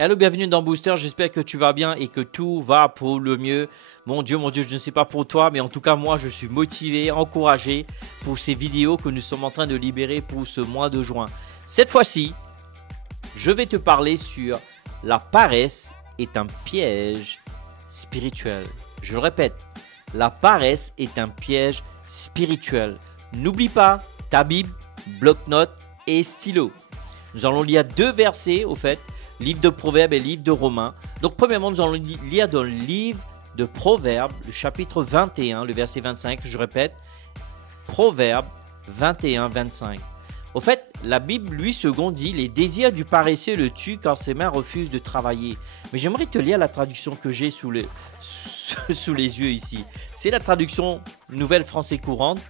Hello, bienvenue dans Booster, j'espère que tu vas bien et que tout va pour le mieux. Mon Dieu, je ne sais pas pour toi, mais en tout cas moi je suis motivé, encouragé pour ces vidéos que nous sommes en train de libérer pour ce mois de juin. Cette fois-ci, je vais te parler sur la paresse est un piège spirituel. Je le répète, la paresse est un piège spirituel. N'oublie pas ta Bible, bloc-notes et stylo. Nous allons lire deux versets au fait. Livre de Proverbes et livre de Romains. Donc premièrement, nous allons lire dans le livre de Proverbes, le chapitre 21, le verset 25, je répète, Proverbes 21, 25. Au fait, la Bible, lui, second dit, les désirs du paresseux le tuent car ses mains refusent de travailler. Mais j'aimerais te lire la traduction que j'ai sous les yeux ici. C'est la traduction Nouvelle Français courante.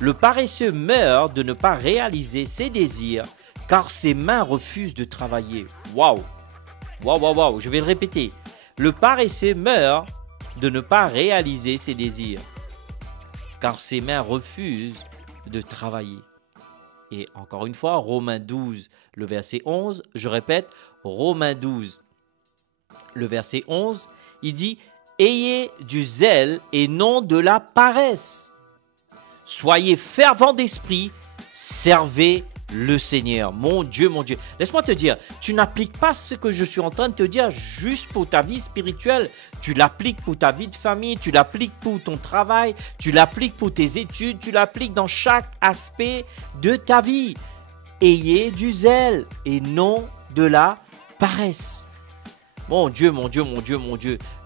Le paresseux meurt de ne pas réaliser ses désirs car ses mains refusent de travailler. Waouh! Waouh, waouh, waouh! Je vais le répéter. Le paresseux meurt de ne pas réaliser ses désirs, car ses mains refusent de travailler. Et encore une fois, Romains 12, le verset 11, je répète, Romains 12, le verset 11, il dit « Ayez du zèle et non de la paresse. Soyez fervents d'esprit, servez le Seigneur. » Mon Dieu, laisse-moi te dire, tu n'appliques pas ce que je suis en train de te dire juste pour ta vie spirituelle. Tu l'appliques pour ta vie de famille, tu l'appliques pour ton travail, tu l'appliques pour tes études, tu l'appliques dans chaque aspect de ta vie. Ayez du zèle et non de la paresse. Mon Dieu,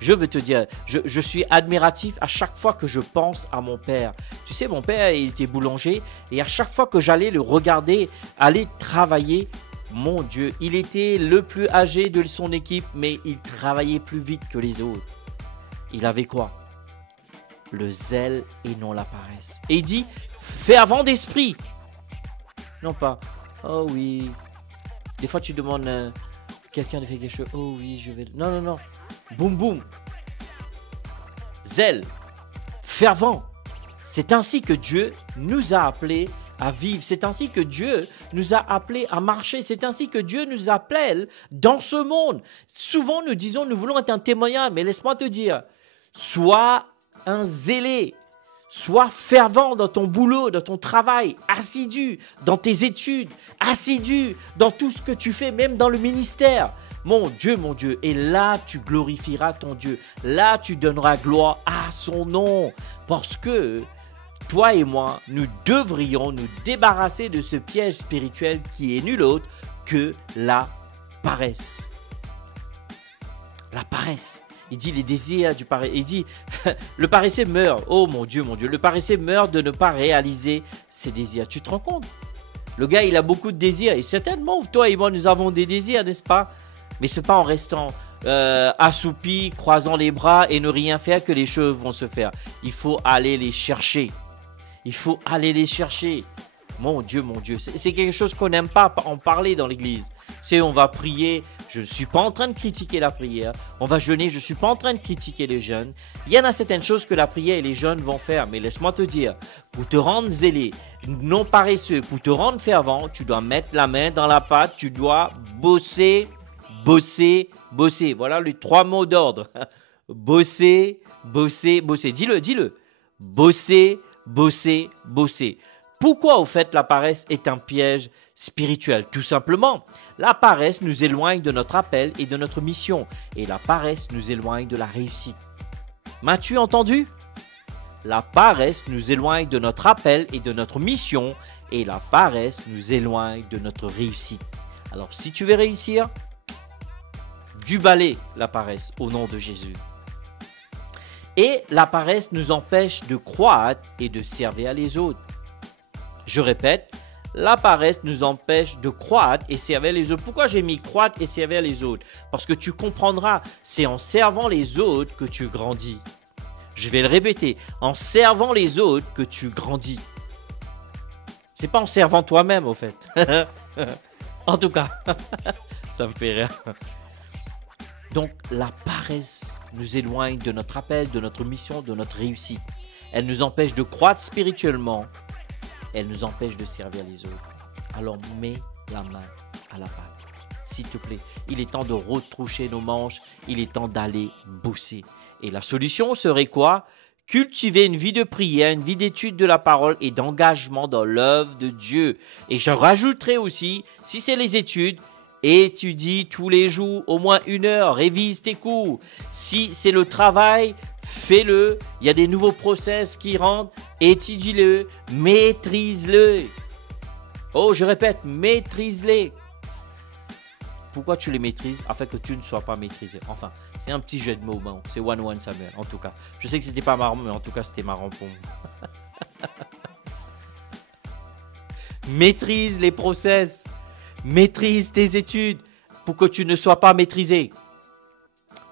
je veux te dire, je suis admiratif à chaque fois que je pense à mon père. Tu sais, mon père, il était boulanger et à chaque fois que j'allais le regarder aller travailler, mon Dieu, il était le plus âgé de son équipe, mais il travaillait plus vite que les autres. Il avait quoi? Le zèle et non la paresse. Et il dit, fervent d'esprit. Non pas, oh oui. Des fois, tu demandes... quelqu'un de fait quelque chose. Oh oui, je vais... Non, non, non. Boum, boum. Zèle. Fervent. C'est ainsi que Dieu nous a appelés à vivre. C'est ainsi que Dieu nous a appelés à marcher. C'est ainsi que Dieu nous appelle dans ce monde. Souvent, nous disons, nous voulons être un témoignage. Mais laisse-moi te dire, sois un zélé. Sois fervent dans ton boulot, dans ton travail, assidu dans tes études, assidu dans tout ce que tu fais, même dans le ministère. Mon Dieu, et là tu glorifieras ton Dieu. Là tu donneras gloire à son nom. Parce que toi et moi, nous devrions nous débarrasser de ce piège spirituel qui est nul autre que la paresse. La paresse. Il dit les désirs du paresseux. Il dit le paresseux meurt. Oh mon Dieu. Le paresseux meurt de ne pas réaliser ses désirs. Tu te rends compte? Le gars, il a beaucoup de désirs. Et certainement, toi et moi, nous avons des désirs, n'est-ce pas? Mais ce n'est pas en restant assoupi, croisant les bras et ne rien faire que les choses vont se faire. Il faut aller les chercher. Il faut aller les chercher. Mon Dieu. C'est quelque chose qu'on n'aime pas en parler dans l'église. C'est on va prier, je ne suis pas en train de critiquer la prière. On va jeûner, je ne suis pas en train de critiquer les jeûnes. Il y en a certaines choses que la prière et les jeûnes vont faire. Mais laisse-moi te dire, pour te rendre zélé, non paresseux, pour te rendre fervent, tu dois mettre la main dans la pâte, tu dois bosser. Voilà les trois mots d'ordre. Bosser. Dis-le. Bosser. Pourquoi au fait la paresse est un piège spirituel? Tout simplement, la paresse nous éloigne de notre appel et de notre mission. Et la paresse nous éloigne de la réussite. M'as-tu entendu? La paresse nous éloigne de notre appel et de notre mission. Et la paresse nous éloigne de notre réussite. Alors si tu veux réussir, du balai la paresse au nom de Jésus. Et la paresse nous empêche de croître et de servir les autres. Je répète, la paresse nous empêche de croître et servir les autres. Pourquoi j'ai mis croître et servir les autres? Parce que tu comprendras, c'est en servant les autres que tu grandis. Je vais le répéter, en servant les autres que tu grandis. C'est pas en servant toi-même au fait. En tout cas, ça me fait rire. Donc la paresse nous éloigne de notre appel, de notre mission, de notre réussite. Elle nous empêche de croître spirituellement. Elle nous empêche de servir les autres. Alors mets la main à la pâte. s'il te plaît. Il est temps de retroucher nos manches. Il est temps d'aller bosser. Et la solution serait quoi? Cultiver une vie de prière, une vie d'étude de la parole et d'engagement dans l'œuvre de Dieu. Et je rajouterai aussi, si c'est les études, étudie tous les jours, au moins 1 heure, révise tes cours. Si c'est le travail, fais-le. Il y a des nouveaux process qui rentrent, étudie-le, maîtrise-le. Oh, je répète, maîtrise-les. Pourquoi tu les maîtrises? Afin que tu ne sois pas maîtrisé. Enfin, c'est un petit jeu de mots. Bon, c'est one Samuel, en tout cas. Je sais que c'était pas marrant, mais en tout cas, c'était marrant pour moi. Maîtrise les process. Maîtrise tes études pour que tu ne sois pas maîtrisé.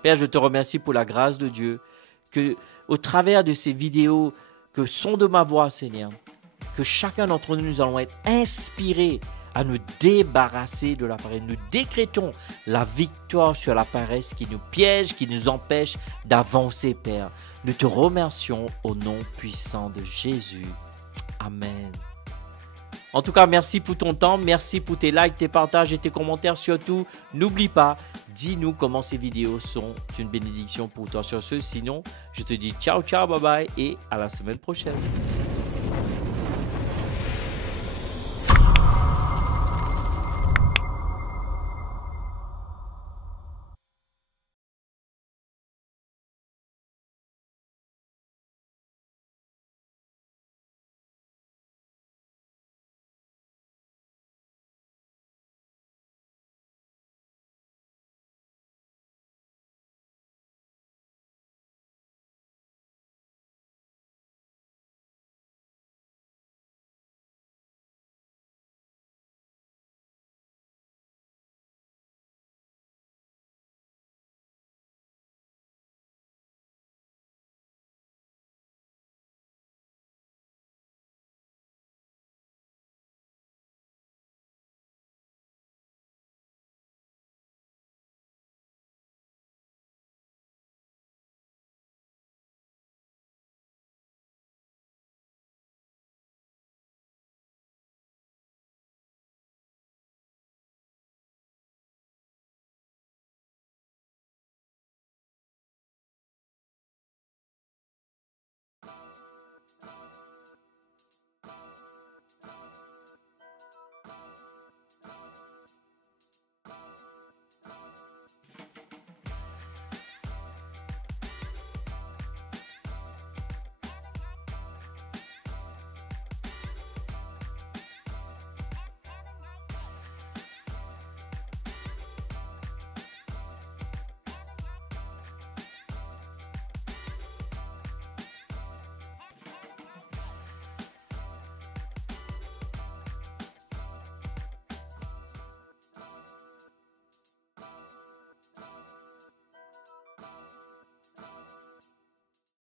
Père, je te remercie pour la grâce de Dieu. Que au travers de ces vidéos que sont de ma voix, Seigneur, que chacun d'entre nous, nous allons être inspirés à nous débarrasser de la paresse. Nous décrétons la victoire sur la paresse qui nous piège, qui nous empêche d'avancer, Père. Nous te remercions au nom puissant de Jésus. Amen. En tout cas, merci pour ton temps, merci pour tes likes, tes partages et tes commentaires. Surtout, n'oublie pas, dis-nous comment ces vidéos sont une bénédiction pour toi sur ce. Sinon, je te dis ciao, ciao, bye bye et à la semaine prochaine.